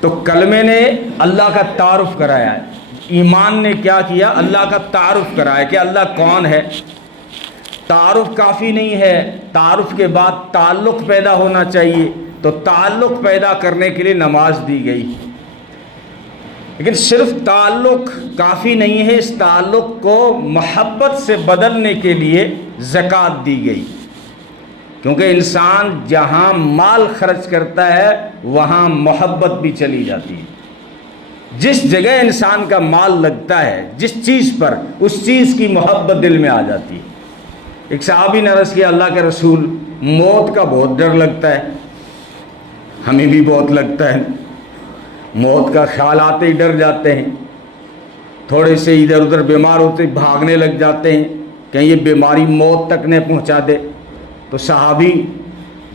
تو کلمے نے اللہ کا تعارف کرایا ہے، ایمان نے کیا کیا؟ اللہ کا تعارف کرایا کہ اللہ کون ہے۔ تعارف کافی نہیں ہے، تعارف کے بعد تعلق پیدا ہونا چاہیے، تو تعلق پیدا کرنے کے لیے نماز دی گئی۔ لیکن صرف تعلق کافی نہیں ہے، اس تعلق کو محبت سے بدلنے کے لیے زکوٰۃ دی گئی، کیونکہ انسان جہاں مال خرچ کرتا ہے وہاں محبت بھی چلی جاتی ہے۔ جس جگہ انسان کا مال لگتا ہے، جس چیز پر، اس چیز کی محبت دل میں آ جاتی ہے۔ ایک صحابی نے عرض کیا، اللہ کے رسول، موت کا بہت ڈر لگتا ہے۔ ہمیں بھی بہت لگتا ہے، موت کا خیال آتے ہی ڈر جاتے ہیں، تھوڑے سے ادھر ادھر بیمار ہوتے بھاگنے لگ جاتے ہیں، کہیں یہ بیماری موت تک نہ پہنچا دے۔ تو صحابی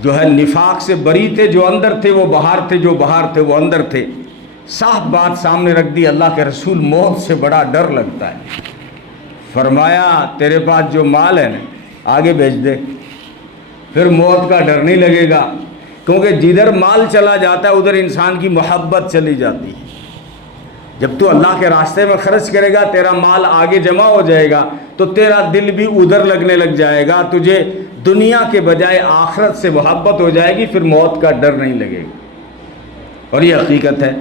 جو ہے نفاق سے بری تھے، جو اندر تھے وہ باہر تھے، جو باہر تھے وہ اندر تھے، صاف بات سامنے رکھ دی، اللہ کے رسول موت سے بڑا ڈر لگتا ہے۔ فرمایا تیرے پاس جو مال ہے نا آگے بھیج دے، پھر موت کا ڈر نہیں لگے گا، کیونکہ جدھر مال چلا جاتا ہے ادھر انسان کی محبت چلی جاتی ہے۔ جب تو اللہ کے راستے میں خرچ کرے گا، تیرا مال آگے جمع ہو جائے گا، تو تیرا دل بھی ادھر لگنے لگ جائے گا، تجھے دنیا کے بجائے آخرت سے محبت ہو جائے گی، پھر موت کا ڈر نہیں لگے گا۔ اور یہ حقیقت ہے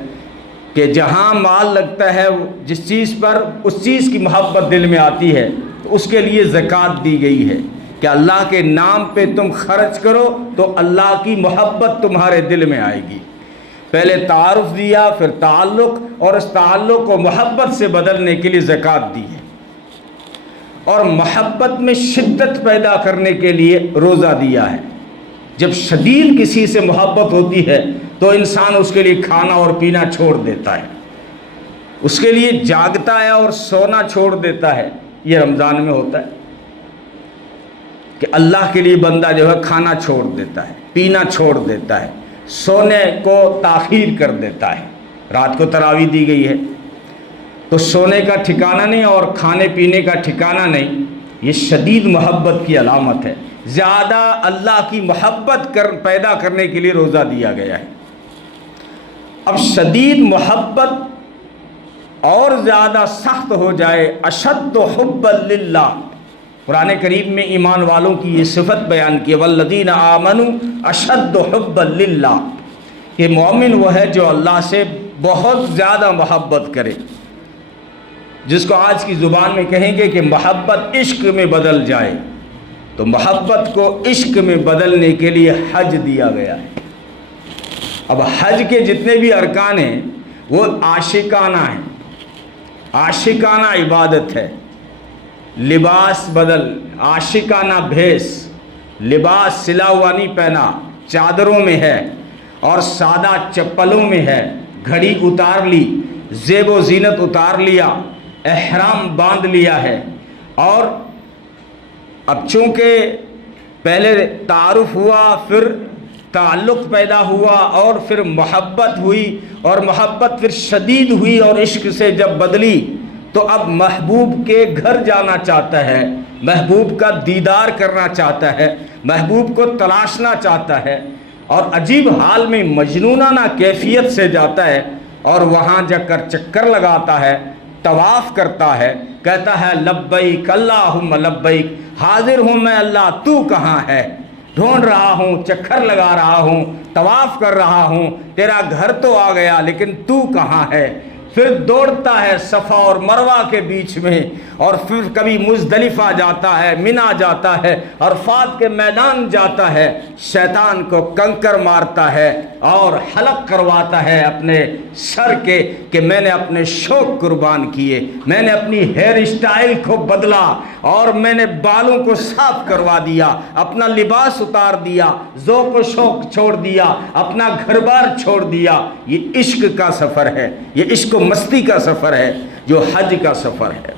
کہ جہاں مال لگتا ہے، جس چیز پر اس چیز کی محبت دل میں آتی ہے، تو اس کے لیے زکوٰۃ دی گئی ہے کہ اللہ کے نام پہ تم خرچ کرو تو اللہ کی محبت تمہارے دل میں آئے گی۔ پہلے تعارف دیا، پھر تعلق، اور اس تعلق کو محبت سے بدلنے کے لیے زکوٰۃ دی ہے۔ اور محبت میں شدت پیدا کرنے کے لیے روزہ دیا ہے۔ جب شدید کسی سے محبت ہوتی ہے تو انسان اس کے لیے کھانا اور پینا چھوڑ دیتا ہے، اس کے لیے جاگتا ہے اور سونا چھوڑ دیتا ہے۔ یہ رمضان میں ہوتا ہے کہ اللہ کے لیے بندہ جو ہے کھانا چھوڑ دیتا ہے، پینا چھوڑ دیتا ہے، سونے کو تاخیر کر دیتا ہے۔ رات کو تراویح دی گئی ہے تو سونے کا ٹھکانہ نہیں اور کھانے پینے کا ٹھکانہ نہیں، یہ شدید محبت کی علامت ہے۔ زیادہ اللہ کی محبت پیدا کرنے کے لیے روزہ دیا گیا ہے۔ اب شدید محبت اور زیادہ سخت ہو جائے، اشد حبا للہ، قرآن کریم میں ایمان والوں کی یہ صفت بیان کی، والذین آمنوا اشد حبا للہ، کہ مومن وہ ہے جو اللہ سے بہت زیادہ محبت کرے، جس کو آج کی زبان میں کہیں گے کہ محبت عشق میں بدل جائے، تو محبت کو عشق میں بدلنے کے لیے حج دیا گیا ہے۔ اب حج کے جتنے بھی ارکان ہیں وہ عاشقانہ ہیں، عاشقانہ عبادت ہے۔ لباس بدل، عاشقانہ بھیس، لباس سلا ہوا نہیں پہنا، چادروں میں ہے اور سادہ چپلوں میں ہے، گھڑی اتار لی، زیب و زینت اتار لیا، احرام باندھ لیا ہے۔ اور اب چونکہ پہلے تعارف ہوا، پھر تعلق پیدا ہوا، اور پھر محبت ہوئی، اور محبت پھر شدید ہوئی، اور عشق سے جب بدلی تو اب محبوب کے گھر جانا چاہتا ہے، محبوب کا دیدار کرنا چاہتا ہے، محبوب کو تلاشنا چاہتا ہے، اور عجیب حال میں مجنونانہ کیفیت سے جاتا ہے، اور وہاں جا کر چکر لگاتا ہے، طواف کرتا ہے، کہتا ہے لبیک اللہم لبیک، حاضر ہوں میں اللہ، تو کہاں ہے؟ ڈھونڈ رہا ہوں، چکر لگا رہا ہوں، طواف کر رہا ہوں، تیرا گھر تو آ گیا لیکن تو کہاں ہے؟ پھر دوڑتا ہے صفا اور مروہ کے بیچ میں، اور پھر کبھی مزدلفہ جاتا ہے، منا جاتا ہے، عرفات کے میدان جاتا ہے، شیطان کو کنکر مارتا ہے اور حلق کرواتا ہے اپنے سر کے کہ میں نے اپنے شوق قربان کیے، میں نے اپنی ہیئر اسٹائل کو بدلا، اور میں نے بالوں کو صاف کروا دیا، اپنا لباس اتار دیا، ذوق و شوق چھوڑ دیا، اپنا گھر بار چھوڑ دیا۔ یہ عشق کا سفر ہے، یہ عشق و مستی کا سفر ہے جو حج کا سفر ہے۔